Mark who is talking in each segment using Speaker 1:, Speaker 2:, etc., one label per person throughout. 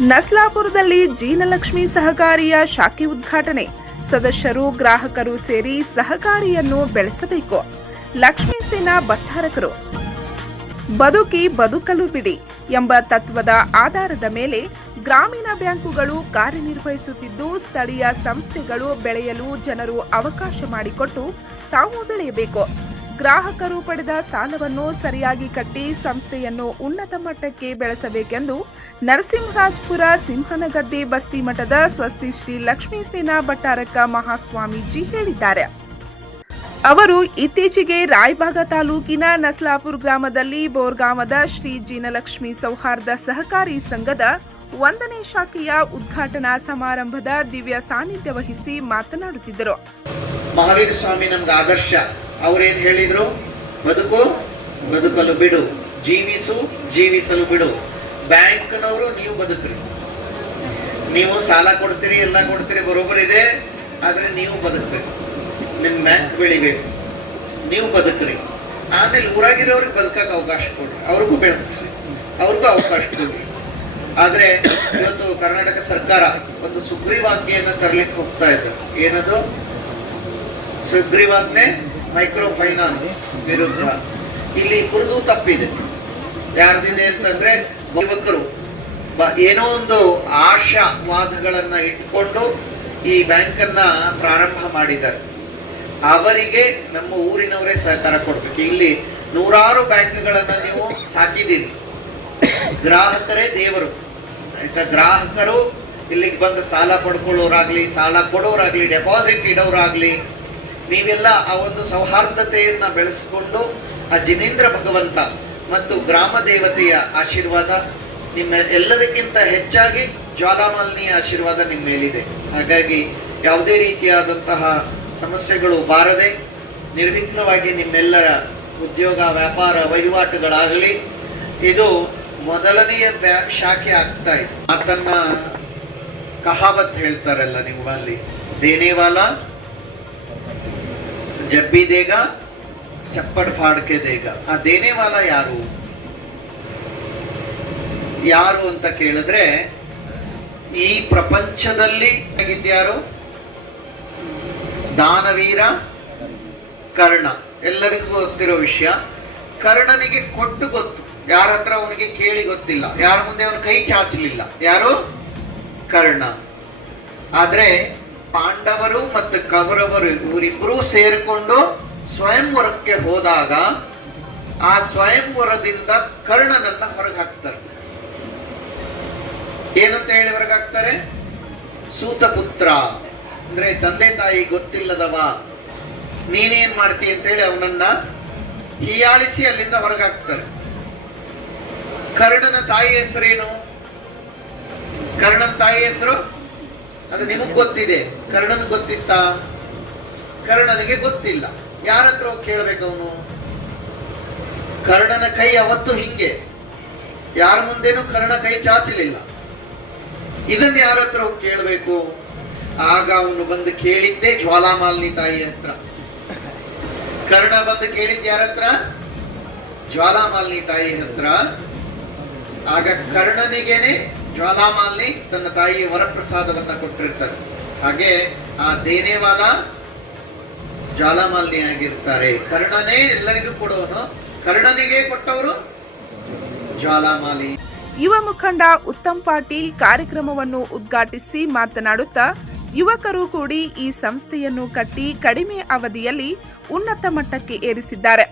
Speaker 1: ನಸ್ಲಾಪುರದಲ್ಲಿ ಜೀನಲಕ್ಷ್ಮಿ ಸಹಕಾರಿಯ ಶಾಖೆ ಉದ್ಘಾಟನೆ. ಸದಸ್ಯರು, ಗ್ರಾಹಕರು ಸೇರಿ ಸಹಕಾರಿಯನ್ನು ಬೆಳೆಸಬೇಕು. ಲಕ್ಷ್ಮೀ ಸೇನಾ ಭಟ್ಟಾರಕರು. ಬದುಕಿ ಬದುಕಲು ಬಿಡಿ ಎಂಬ ತತ್ವದ ಆಧಾರದ ಮೇಲೆ ಗ್ರಾಮೀಣ ಬ್ಯಾಂಕುಗಳು ಕಾರ್ಯನಿರ್ವಹಿಸುತ್ತಿದ್ದು, ಸ್ಥಳೀಯ ಸಂಸ್ಥೆಗಳು ಬೆಳೆಯಲು ಜನರು ಅವಕಾಶ ಮಾಡಿಕೊಟ್ಟು ತಾವು ಬೆಳೆಯಬೇಕು. ಗ್ರಾಹಕರು ಪಡೆದ ಸಾಲವನ್ನು ಸರಿಯಾಗಿ ಕಟ್ಟಿ ಸಂಸ್ಥೆಯನ್ನು ಉನ್ನತ ಮಟ್ಟಕ್ಕೆ ಬೆಳೆಸಬೇಕೆಂದು ನರಸಿಂಹರಾಜ್ಪುರ ಸಿಂಹನಗದ್ದೆ ಬಸ್ತಿ ಮಠದ ಸ್ವಸ್ತಿ ಶ್ರೀ ಲಕ್ಷ್ಮೀಸೇನಾ ಭಟ್ಟಾರಕ ಮಹಾಸ್ವಾಮೀಜಿ ಹೇಳಿದ್ದಾರೆ. ಅವರು ಇತ್ತೀಚೆಗೆ ರಾಯಬಾಗ ತಾಲೂಕಿನ ನಸ್ಲಾಪುರ್ ಗ್ರಾಮದಲ್ಲಿ ಬೋರ್ಗಾಮದ ಶ್ರೀ ಜಿನಲಕ್ಷ್ಮಿ ಸೌಹಾರ್ದ ಸಹಕಾರಿ ಸಂಘದ ಒಂದನೇ ಶಾಖೆಯ ಉದ್ಘಾಟನಾ ಸಮಾರಂಭದ ದಿವ್ಯ ಸಾನ್ನಿಧ್ಯ ವಹಿಸಿ ಮಾತನಾಡುತ್ತಿದ್ದರು.
Speaker 2: ಮಹಾವೀರ ಸ್ವಾಮಿ ನಮ್ಗೆ ಆದರ್ಶ. ಅವ್ರೇನ್ ಹೇಳಿದ್ರು? ಬದುಕು, ಬದುಕಲು ಬಿಡು. ಜೀವಿಸು, ಜೀವಿಸಲು ಬಿಡು. ಬ್ಯಾಂಕ್ನವರು ನೀವು ಬದುಕ್ರಿ. ನೀವು ಸಾಲ ಕೊಡ್ತೀರಿ, ಎಲ್ಲ ಕೊಡ್ತೀರಿ ಬರೋಬರ್ ಇದೆ. ಆದ್ರೆ ನೀವು ಬದುಕಬೇಕು. ನಿಮ್ ಬ್ಯಾಂಕ್ ಬೆಳಿಬೇಕು. ನೀವು ಬದುಕ್ರಿ. ಆಮೇಲೆ ಊರಾಗಿರೋರಿಗೆ ಬದುಕಕ್ಕೆ ಅವಕಾಶ ಕೊಡ್ರಿ. ಅವ್ರಿಗೂ ಬೆಳೆಸ್ರಿ. ಅವ್ರಿಗೂ ಅವಕಾಶ ಕೊಡ್ರಿ. ಆದ್ರೆ ಇವತ್ತು ಕರ್ನಾಟಕ ಸರ್ಕಾರ ಒಂದು ಸುಗ್ರೀವಾಜ್ಞೆಯನ್ನು ತರಲಿಕ್ಕೆ ಹೋಗ್ತಾ ಇದ್ದಾರೆ ಏನದು? ಸುಗ್ರೀವಾಜ್ಞೆ ಮೈಕ್ರೋ ಫೈನಾನ್ಸ್ ವಿರುದ್ಧ. ಇಲ್ಲಿ ಕುಡಿದು ತಪ್ಪಿದೆ. ಯಾರ್ದಿಂದ ಅಂತಂದ್ರೆ ಯುವಕರು. ಏನೋ ಒಂದು ಆಶಾವಾದಗಳನ್ನ ಇಟ್ಕೊಂಡು ಈ ಬ್ಯಾಂಕನ್ನ ಪ್ರಾರಂಭ ಮಾಡಿದ್ದಾರೆ. ಅವರಿಗೆ ನಮ್ಮ ಊರಿನವರೇ ಸಹಕಾರ ಕೊಡ್ಬೇಕು. ಇಲ್ಲಿ ನೂರಾರು ಬ್ಯಾಂಕ್ಗಳನ್ನ ನೀವು ಸಾಕಿದ್ದೀರಿ. ಗ್ರಾಹಕರೇ ದೇವರು. ಆಯ್ತಾ? ಗ್ರಾಹಕರು ಇಲ್ಲಿಗೆ ಬಂದು ಸಾಲ ಪಡ್ಕೊಳ್ಳೋರಾಗ್ಲಿ, ಸಾಲ ಕೊಡೋರಾಗ್ಲಿ, ಡೆಪಾಸಿಟ್ ಇಡೋರಾಗ್ಲಿ ನೀವೆಲ್ಲ ಆ ಒಂದು ಸೌಹಾರ್ದತೆಯನ್ನು ಬೆಳೆಸಿಕೊಂಡು ಆ ಜಿನೇಂದ್ರ ಭಗವಂತ ಮತ್ತು ಗ್ರಾಮ ದೇವತೆಯ ಆಶೀರ್ವಾದ ನಿಮ್ಮ ಎಲ್ಲದಕ್ಕಿಂತ ಹೆಚ್ಚಾಗಿ ಜ್ವಾಲಾಮಾಲಿನಿಯ ಆಶೀರ್ವಾದ ನಿಮ್ಮ ಮೇಲಿದೆ. ಹಾಗಾಗಿ ಯಾವುದೇ ರೀತಿಯಾದಂತಹ ಸಮಸ್ಯೆಗಳು ಬಾರದೆ ನಿರ್ವಿಘ್ನವಾಗಿ ನಿಮ್ಮೆಲ್ಲರ ಉದ್ಯೋಗ, ವ್ಯಾಪಾರ, ವಹಿವಾಟುಗಳಾಗಲಿ, ಇದು ಮೊದಲನೆಯ ಬ್ಯಾಂಕ್ ಶಾಖೆ ಆಗ್ತಾ ಇದೆ. ಆತನ್ನ ಕಹಾವತ್ ಹೇಳ್ತಾರಲ್ಲ ನಿಮ್ಮಲ್ಲಿ, ದೇನೇವಾಲ ಜಬ್ಬಿ ದೇಗ, ಚಪ್ಪಡ್ ಫಾಡ್ಕೆ ದೇಗ. ಆ ದೇನೇವಾಲ ಯಾರು? ಯಾರು ಅಂತ ಕೇಳಿದ್ರೆ, ಈ ಪ್ರಪಂಚದಲ್ಲಿ ಆಗಿದ್ಯಾರು ದಾನವೀರ, ಕರ್ಣ. ಎಲ್ಲರಿಗೂ ಗೊತ್ತಿರೋ ವಿಷಯ. ಕರ್ಣನಿಗೆ ಕೊಟ್ಟು ಗೊತ್ತು. ಯಾರ ಹತ್ರ ಅವನಿಗೆ ಕೇಳಿ ಗೊತ್ತಿಲ್ಲ. ಯಾರ ಮುಂದೆ ಅವನ ಕೈ ಚಾಚಲಿಲ್ಲ. ಯಾರು? ಕರ್ಣ. ಆದ್ರೆ ಪಾಂಡವರು ಮತ್ತು ಕೌರವರು ಇವರಿಬ್ಬರೂ ಸೇರಿಕೊಂಡು ಸ್ವಯಂವರಕ್ಕೆ ಹೋದಾಗ ಆ ಸ್ವಯಂವರದಿಂದ ಕರ್ಣನನ್ನ ಹೊರಗೆ ಹಾಕ್ತಾರೆ ಏನಂತ ಹೇಳಿ ಹೊರಗೆ ಹಾಕ್ತಾರೆ ಸೂತಪುತ್ರ. ಅಂದ್ರೆ ತಂದೆ ತಾಯಿ ಗೊತ್ತಿಲ್ಲದವ. ನೀನೇನ್ ಮಾಡ್ತಿ ಅಂತ ಹೇಳಿ ಅವನನ್ನ ಹೀಯಾಳಿಸಿ ಅಲ್ಲಿಂದ ಹೊರಗೆ ಹಾಕ್ತಾರೆ ಕರ್ಣನ ತಾಯಿ ಹೆಸರೇನು? ಕರ್ಣನ ತಾಯಿ ಹೆಸರು ಅದು ನಿಮಗ್ ಗೊತ್ತಿದೆ. ಕರ್ಣನ್ ಗೊತ್ತಿತ್ತ? ಕರ್ಣನಿಗೆ ಗೊತ್ತಿಲ್ಲ. ಯಾರ ಹತ್ರ ಹೋಗಿ ಕೇಳ್ಬೇಕು ಅವನು? ಕರ್ಣನ ಕೈ ಅವತ್ತು ಹಿಂಗೆ. ಯಾರ ಮುಂದೇನು ಕರ್ಣ ಕೈ ಚಾಚಲಿಲ್ಲ. ಇದನ್ನ ಯಾರ ಹತ್ರ ಹೋಗಿ ಕೇಳಬೇಕು? ಆಗ ಅವನು ಬಂದು ಕೇಳಿದ್ದೆ ಜ್ವಾಲಾಮಾಲಿನಿ ತಾಯಿ ಹತ್ರ. ಕರ್ಣ ಬಂದು ಕೇಳಿದ್ದ ಯಾರ ಹತ್ರ ಜ್ವಾಲಾಮಾಲಿನಿ ತಾಯಿ ಹತ್ರ. ಆಗ ಕರ್ಣನಿಗೇನೆ ಜ್ವಾಲಾಮಾಲಿನಿ ತನ್ನ ತಾಯಿಯ ವರಪ್ರಸಾದವನ್ನು ಕೊಟ್ಟಿರ್ತಾರೆ. ಹಾಗೆ ಆ ದೇನೇವಾಲ ಜ್ವಾಲಾಮಾಲಿನಿ ಆಗಿರ್ತಾರೆ. ಕರ್ಣನೇ ಎಲ್ಲರಿಗೂ ಕೊಡುವನು. ಕರ್ಣನಿಗೆ ಕೊಟ್ಟವರು ಜ್ವಾಲಾಮಾಲಿ
Speaker 1: ಯುವ ಮುಖಂಡ ಉತ್ತಮ್ ಪಾಟೀಲ್ ಕಾರ್ಯಕ್ರಮವನ್ನು ಉದ್ಘಾಟಿಸಿ ಮಾತನಾಡುತ್ತಾ, ಯುವಕರು ಕೂಡಿ ಈ ಸಂಸ್ಥೆಯನ್ನು ಕಟ್ಟಿ ಕಡಿಮೆ ಅವಧಿಯಲ್ಲಿ ಉನ್ನತ ಮಟ್ಟಕ್ಕೆ ಏರಿಸಿದ್ದಾರೆ.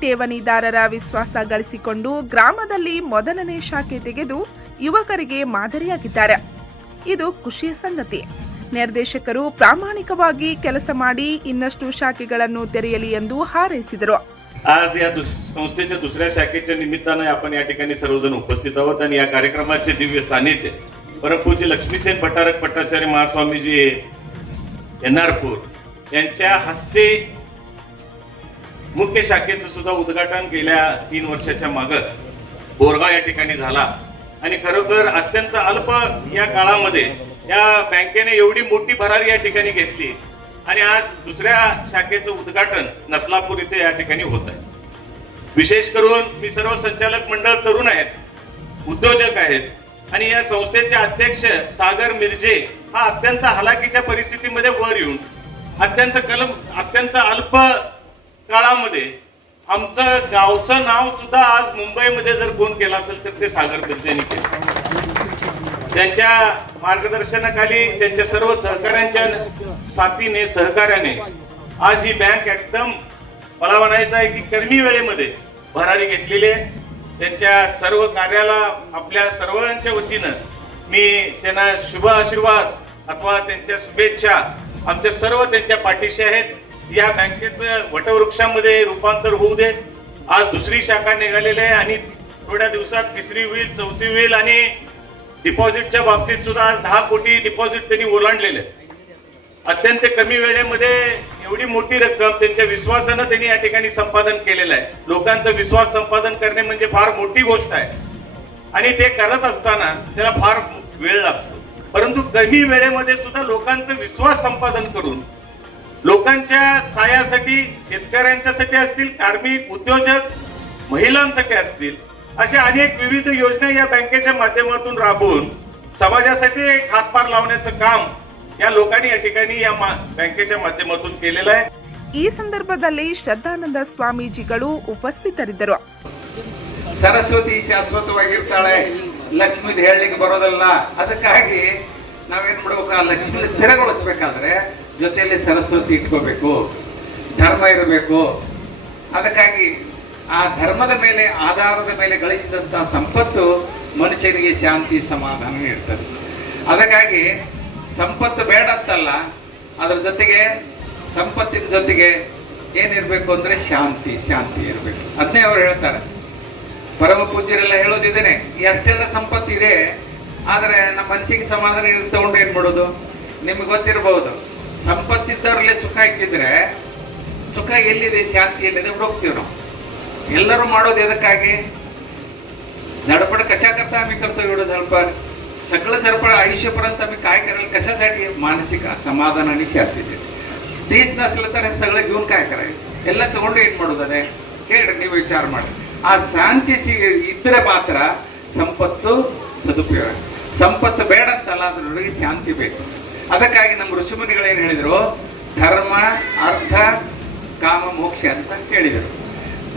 Speaker 1: ಠೇವಣಿದಾರರ ವಿಶ್ವಾಸ ಗಳಿಸಿಕೊಂಡು ಗ್ರಾಮದಲ್ಲಿ ಮೊದಲನೇ ಶಾಖೆ ತೆಗೆದು ಯುವಕರಿಗೆ ಮಾದರಿಯಾಗಿದ್ದಾರೆ ಇದು ಖುಷಿಯ ಸಂಗತಿ ನಿರ್ದೇಶಕರು ಪ್ರಾಮಾಣಿಕವಾಗಿ ಕೆಲಸ ಮಾಡಿ ಇನ್ನಷ್ಟು ಶಾಖೆಗಳನ್ನು ತೆರೆಯಲಿ ಎಂದು ಹಾರೈಸಿದರು
Speaker 3: आज या दुस- संस्थेच्या दुसऱ्या शाखेच्या निमित्तानं आपण या ठिकाणी सर्वजण उपस्थित आहोत आणि या कार्यक्रमाचे दिव्य सानिध्य परमपूज्य लक्ष्मीसेन भट्टारक भट्टाचार्य महास्वामीजी एन्नारपूर यांच्या हस्ते मुख्य शाखेचं सुद्धा उद्घाटन गेल्या तीन वर्षाच्या माग बोरगाव या ठिकाणी झाला आणि खरोखर अत्यंत अल्प या काळामध्ये या बँकेने एवढी मोठी भरारी या ठिकाणी घेतली. आणि आज दुसऱ्या शाखेचं उद्घाटन नसलापूर इथे या ठिकाणी होत आहे. विशेष करून मी सर्व संचालक मंडळ तरुण आहेत उद्योजक आहेत आणि या संस्थेचे अध्यक्ष सागर मिर्जे हा अत्यंत हलाखीच्या परिस्थितीमध्ये वर येऊन अत्यंत कलम अत्यंत अल्प काळामध्ये आमचं गावचं नाव सुद्धा आज मुंबईमध्ये जर कोण केलं असेल तर ते सागर मिर्जेनी केलं त्यांच्या मार्गदर्शनाखाली त्यांच्या सर्व सहकाऱ्यांच्या साथीने सहकार्याने आज ही बँक एकदम मला म्हणायचं आहे की कमी वेळेमध्ये भरारी घेतलेली आहे. त्यांच्या सर्व कार्याला आपल्या सर्वांच्या वतीनं मी त्यांना शुभ आशीर्वाद अथवा त्यांच्या शुभेच्छा आमच्या सर्व त्यांच्या पाठीशी आहेत. या बँकेचं वटवृक्षामध्ये रूपांतर होऊ दे. आज दुसरी शाखा निघालेली आहे आणि थोड्या दिवसात तिसरी होईल चौथी होईल आणि डिपॉझिटच्या बाबतीत सुद्धा आज दहा कोटी डिपॉझिट त्यांनी ओलांडलेले आहे. अत्यंत कमी वेळेमध्ये एवढी मोठी रक्कम त्यांच्या विश्वासानं त्यांनी या ठिकाणी संपादन केलेलं आहे. लोकांचा विश्वास संपादन करणे म्हणजे फार मोठी गोष्ट आहे. आणि ते करत असताना त्याला फार वेळ लागतो. परंतु कमी वेळेमध्ये सुद्धा लोकांचा विश्वास संपादन करून लोकांच्या सहाय्यासाठी शेतकऱ्यांच्यासाठी असतील कार्मिक उद्योजक महिलांसाठी असतील अशा अनेक विविध योजना या बँकेच्या माध्यमातून राबवून समाजासाठी एक हातभार लावण्याचं काम या लोकांनी या ठिकाणी या मा- बँकेच्या माध्यमातून केलेलं आहे
Speaker 1: ಈ ಸಂದರ್ಭದಲ್ಲಿ ಶ್ರದ್ಧಾನಂದ ಸ್ವಾಮೀಜಿಗಳು ಉಪಸ್ಥಿತರಿದ್ದರು
Speaker 4: ಸರಸ್ವತಿ ಶಾಶ್ವತವಾಗಿರ್ತಾಳೆ ಲಕ್ಷ್ಮಿದ್ ಹೇಳಲಿಕ್ಕೆ ಬರೋದಲ್ಲ ಅದಕ್ಕಾಗಿ ನಾವೇನ್ ಮಾಡ್ಬೇಕು ಆ ಲಕ್ಷ್ಮಿ ಸ್ಥಿರಗೊಳಿಸ್ಬೇಕಾದ್ರೆ ಜೊತೆಯಲ್ಲಿ ಸರಸ್ವತಿ ಇಟ್ಕೋಬೇಕು, ಧರ್ಮ ಇರಬೇಕು. ಅದಕ್ಕಾಗಿ ಆ ಧರ್ಮದ ಮೇಲೆ, ಆಧಾರದ ಮೇಲೆ ಗಳಿಸಿದಂಥ ಸಂಪತ್ತು ಮನುಷ್ಯನಿಗೆ ಶಾಂತಿ ಸಮಾಧಾನ ನೀಡ್ತದೆ. ಅದಕ್ಕಾಗಿ ಸಂಪತ್ತು ಬೇಡ ಅಂತಲ್ಲ, ಅದರ ಜೊತೆಗೆ ಸಂಪತ್ತಿನ ಜೊತೆಗೆ ಏನಿರಬೇಕು ಅಂದರೆ ಶಾಂತಿ ಶಾಂತಿ ಇರಬೇಕು. ಅದನ್ನೇ ಅವರು ಹೇಳ್ತಾರೆ. ಪರಮ ಪೂಜ್ಯರೆಲ್ಲ ಹೇಳೋದಿದ್ದೇನೆ ಎಷ್ಟೆಲ್ಲ ಸಂಪತ್ತಿದೆ, ಆದರೆ ನಮ್ಮ ಮನಸ್ಸಿಗೆ ಸಮಾಧಾನ ತಗೊಂಡು ಏನು ಮಾಡೋದು? ನಿಮ್ಗೆ ಗೊತ್ತಿರಬಹುದು ಸಂಪತ್ತಿದ್ದವ್ರಲ್ಲೇ ಸುಖ ಇಕ್ಕಿದ್ರೆ ಸುಖ ಎಲ್ಲಿದೆ ಶಾಂತಿ ಎಲ್ಲಿದೆ ಹೋಗ್ತೀವಿ ನಾವು ಎಲ್ಲರೂ ಮಾಡೋದು ಎದಕ್ಕಾಗಿ धडपड कशा करता आम्ही करतो एवढं धडपड सगळं धडपड आयुष्यपर्यंत आम्ही काय करायला कशासाठी मानसिक समाधान आणि शांती देते तेच नसलं तर हे सगळं घेऊन काय करायचं ಎಲ್ಲ ತಗೊಂಡು ಏನ್ ಮಾಡೋದನೆ ಕೇಳ್ರಿ ನೀವು ವಿಚಾರ ಮಾಡಿ ಆ ಶಾಂತಿ ಸಿ ಇದ್ರೆ ಮಾತ್ರ ಸಂಪತ್ತು ಸದುಪಯೋಗ ಸಂಪತ್ತು ಬೇಡ ಅಂತಲ್ಲ ಅದರೊಳಗೆ ಶಾಂತಿ ಬೇಕು ಅದಕ್ಕಾಗಿ ನಮ್ಮ ಋಷಿಮುನಿಗಳು ಏನ್ ಹೇಳಿದ್ರು? ಧರ್ಮ, ಅರ್ಥ, ಕಾಮ, ಮೋಕ್ಷ ಅಂತ ಹೇಳಿದರು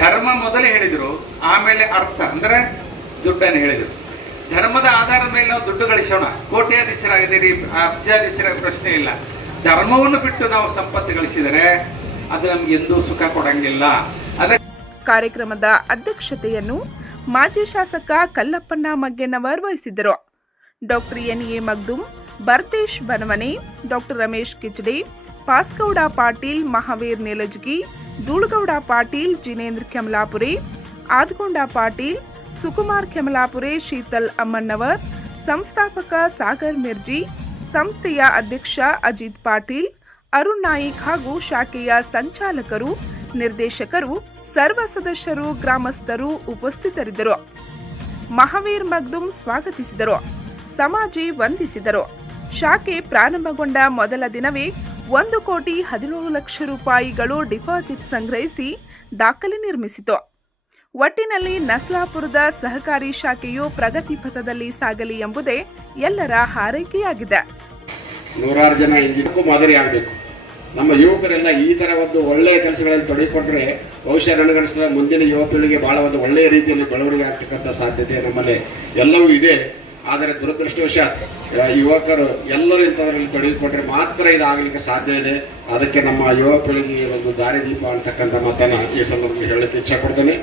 Speaker 4: ಧರ್ಮ ಮೊದಲು ಹೇಳಿದ್ರು, ಆಮೇಲೆ ಅರ್ಥ, ಅಂದ್ರೆ ದುಡ್ಡನ್ನು ಹೇಳಿದರು. ಧರ್ಮದ ಆಧಾರದ ಮೇಲೆ ನಾವು ದುಡ್ಡು ಗಳಿಸೋಣ. ಕೋಟ್ಯಾಧೀಶರಾಗಿದ್ದೀರಿ, ಅಬ್ಜಾಧೀಶರ ಪ್ರಶ್ನೆ ಇಲ್ಲ. ಧರ್ಮವನ್ನು ಬಿಟ್ಟು ನಾವು ಸಂಪತ್ತು ಗಳಿಸಿದರೆ ಅದು ನಮ್ಗೆ ಎಂದೂ ಸುಖ ಕೊಡಂಗಿಲ್ಲ. ಅದಕ್ಕೆ
Speaker 1: ಕಾರ್ಯಕ್ರಮದ ಅಧ್ಯಕ್ಷತೆಯನ್ನು ಮಾಜಿ ಶಾಸಕ ಕಲ್ಲಪ್ಪಣ್ಣ ಮಗ್ಗೆನವರ್ ವಹಿಸಿದ್ದರು. Doctor N A Magdum Bharatesh Banavane doctor Ramesh Kichadi, Pasgouda Patil, Mahavir Nilajgi, Dhulagouda Patil, Jinendra Kemalapuri Adgonda Patil, Sukumar Kemalapuri, Sheetal Ammannavar, ಸಂಸ್ಥಾಪಕ ಸಾಗರ್ ಮಿರ್ಜಿ, ಸಂಸ್ಥೆಯ ಅಧ್ಯಕ್ಷ ಅಜಿತ್ ಪಾಟೀಲ್, ಅರುಣ್ ನಾಯಿಕ್ ಹಾಗೂ ಶಾಖೆಯ ಸಂಚಾಲಕರು, ನಿರ್ದೇಶಕರು, ಸರ್ವ ಸದಸ್ಯರು, ಗ್ರಾಮಸ್ಥರು ಉಪಸ್ಥಿತರಿದ್ದರು. ಮಹಾವೀರ್ ಮಗ್ದುಂ ಸ್ವಾಗತಿಸಿದರು. ಸಮಾಜಿ ವಂದಿಸಿದರು. ಶಾಖೆ ಪ್ರಾರಂಭಗೊಂಡ ಮೊದಲ ದಿನವೇ ಒಂದು ಕೋಟಿ ಹದಿನೇಳು ಲಕ್ಷ ರೂಪಾಯಿಗಳು ಡಿಪಾಸಿಟ್ ಸಂಗ್ರಹಿಸಿ ದಾಖಲೆ ನಿರ್ಮಿಸಿತು. ಒಟ್ಟಿನಲ್ಲಿ ನಸ್ಲಾಪುರದ ಸಹಕಾರಿ ಶಾಖೆಯು ಪ್ರಗತಿ ಪಥದಲ್ಲಿ ಸಾಗಲಿ ಎಂಬುದೇ ಎಲ್ಲರ ಹಾರೈಕೆಯಾಗಿದೆ.
Speaker 5: ನೂರಾರು ಜನ ಇದಕ್ಕೂ ಮಾದರಿ ಆಗಬೇಕು. ನಮ್ಮ ಯುವಕರೆಲ್ಲ ಈ ತರ ಒಂದು ಒಳ್ಳೆಯ ಕೆಲಸಗಳಲ್ಲಿ ತೊಡಗಿಕೊಂಡ್ರೆ ಬಹುಶಃ ನನಗನ್ನಿಸ್ತದೆ ಮುಂದಿನ ಯುವ ಪೀಳಿಗೆ ಬಹಳ ಒಂದು ಒಳ್ಳೆಯ ರೀತಿಯಲ್ಲಿ ಬೆಳವಣಿಗೆ ಆಗ್ತಕ್ಕಂಥ ಸಾಧ್ಯತೆ ನಮ್ಮಲ್ಲಿ ಎಲ್ಲವೂ ಇದೆ. ಆದರೆ ದುರದೃಷ್ಟವಶಾತ್ ಯುವಕರು ಎಲ್ಲರೂ ಇಂಥದ್ರಲ್ಲಿ ತೊಡಗಿಕೊಂಡ್ರೆ ಮಾತ್ರ ಇದಾಗಲಿಕ್ಕೆ ಸಾಧ್ಯ ಇದೆ. ಅದಕ್ಕೆ ನಮ್ಮ ಯುವ ಪೀಳಿಗೆಗೆ ಒಂದು ದಾರಿದೀಪ ಅಂತಕ್ಕಂಥ ಮಾತನ್ನ ಈ ಸಂದರ್ಭದಲ್ಲಿ ಹೇಳಲಿಕ್ಕೆ ಇಚ್ಛೆ ಪಡ್ತೇನೆ.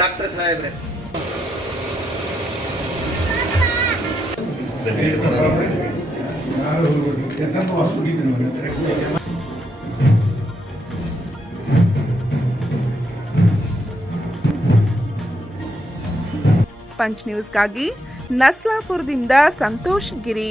Speaker 2: ಡಾಕ್ಟರ್ ಸಾಹೇಬ್ರೆ.
Speaker 1: ಪಂಚ್ ನ್ಯೂಸ್ಗಾಗಿ ನಸ್ಲಾಪುರದಿಂದ ಸಂತೋಷ್ ಗಿರಿ.